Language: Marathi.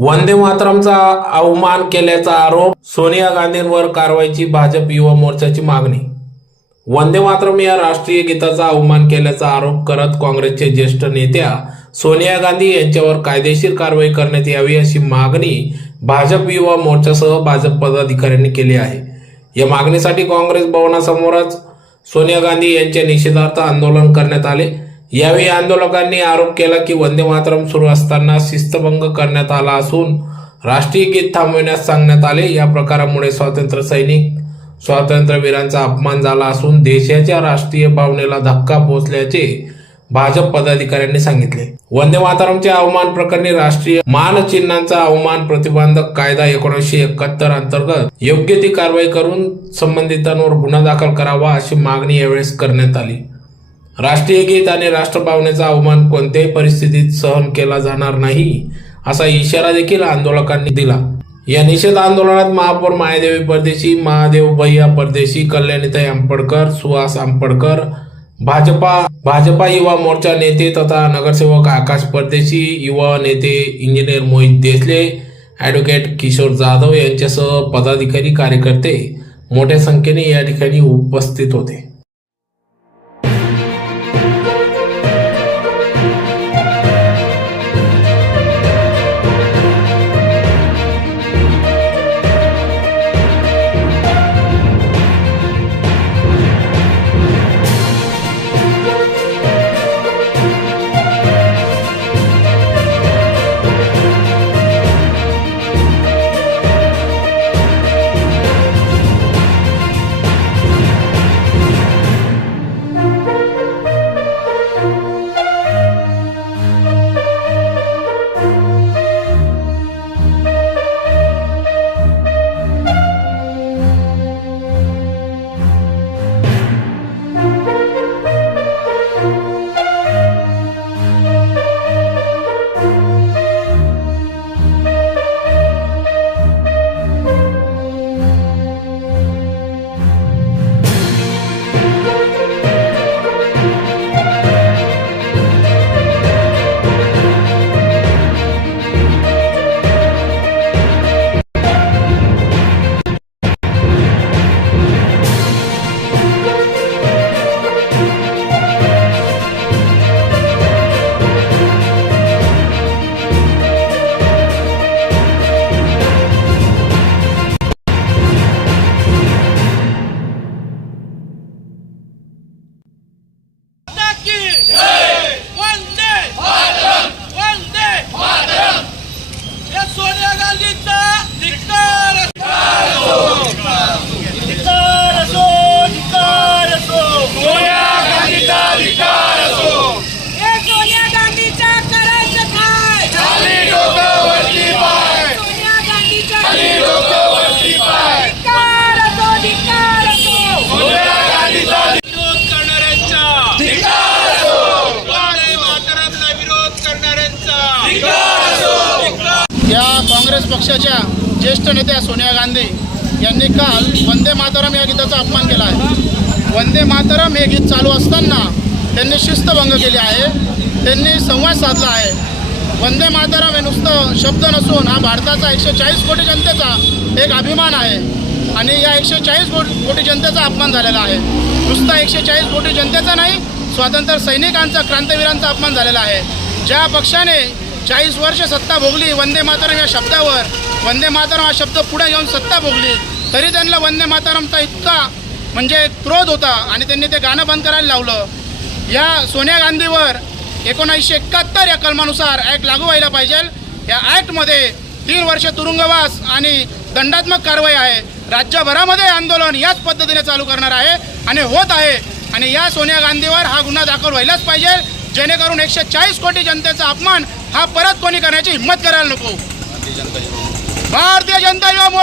वंदे मातरमचा अवमान केल्याचा आरोप, सोनिया गांधींवर कारवाईची भाजप युवा मोर्चाची मागणी। वंदे मातरम या राष्ट्रीय गीताचा अवमान केल्याचा आरोप करत काँग्रेसचे ज्येष्ठ नेत्या सोनिया गांधी यांच्यावर कायदेशीर कारवाई करण्यात यावी अशी मागणी भाजप युवा मोर्चासह भाजप पदाधिकाऱ्यांनी केली आहे। या मागणीसाठी काँग्रेस भवनासमोरच सोनिया गांधी यांच्या निषेधार्थ आंदोलन करण्यात आले। यावेळी आंदोलकांनी आरोप केला की वंदे मातरम सुरू असताना शिस्तभंग करण्यात आला असून राष्ट्रीय गीत थांबविण्यास सांगण्यात आले। या प्रकारामुळे स्वातंत्र्य सैनिक स्वातंत्र्यवीरांचा अपमान झाला असून देशाच्या राष्ट्रीय भावनेला धक्का पोहोचल्याचे भाजप पदाधिकाऱ्यांनी सांगितले। वंदे मातरमच्या अवमान प्रकरणी राष्ट्रीय मानचिन्हांचा अवमान प्रतिबंधक कायदा 1971 अंतर्गत योग्य ती कारवाई करून संबंधितांवर गुन्हा दाखल करावा अशी मागणी यावेळी करण्यात आली। राष्ट्रीय गीत आणि राष्ट्रभावनेचा अवमान कोणत्याही परिस्थितीत सहन केला जाणार नाही असा इशारा देखील आंदोलकांनी दिला। या निषेध आंदोलनात महापौर मायादेवी परदेशी, महादेव भैया परदेशी, कल्याणीताई आंबेडकर, सुहास आंबेडकर, भाजपा युवा मोर्चा नेते तथा नगरसेवक आकाश परदेशी, युवा नेते इंजिनियर मोहित देसले, ॲडव्होकेट किशोर जाधव यांच्यासह पदाधिकारी कार्यकर्ते मोठ्या संख्येने या ठिकाणी उपस्थित होते। सोनिया गांधीचा धिक्कार असो, सोनिया गांधीचा धिक्कार असो। हे सोनिया गांधीच्या करायचं काय? खाली डोकं वरती पाय। सोनिया गांधीच्या खाली डोकं वरती पाय। धिक्कार असो, सोनिया गांधीचा विरोध करणाऱ्यांचा धिक्कार असो। वंदे मातरमला विरोध करणाऱ्यांचा धिक्कार असो। या काँग्रेस पक्षाच्या ज्येष्ठ नेत्या सोनिया गांधी यांनी काल वंदे मातरम या गीताचा अपमान केला आहे। वंदे मातरम हे गीत चालू असताना त्यांनी शिस्तभंग केली आहे, त्यांनी संवाद साधला आहे। वंदे मातरम हे नुसतं शब्द नसून हा भारताचा 140 कोटी जनतेचा एक अभिमान आहे आणि या 140 कोटी जनतेचा अपमान झालेला आहे। नुसता 140 कोटी जनतेचा नाही, स्वातंत्र्य सैनिकांचा, क्रांतिवीरांचा अपमान झालेला आहे। ज्या पक्षाने 40 वर्ष सत्ता भोगली वंदे मातरम या शब्दावर, वंदे मातरम हा शब्द पुढे घेऊन सत्ता भोगली, तरी त्यांना वंदे मातरमचा इतका म्हणजे क्रोध होता आणि त्यांनी ते गाणं बंद करायला लावलं। या सोनिया गांधीवर 1971 या कलमानुसार ॲक्ट लागू व्हायला पाहिजे। या ॲक्टमध्ये 3 वर्ष तुरुंगवास आणि दंडात्मक कारवाई आहे। राज्यभरामध्ये आंदोलन याच पद्धतीने चालू करणार आहे आणि होत आहे आणि या सोनिया गांधीवर हा गुन्हा दाखल व्हायलाच पाहिजे, जेणेकरून 140 कोटी जनतेचा अपमान हा परत कोणी करण्याची हिम्मत करायला नको। भारतीय जनता युवा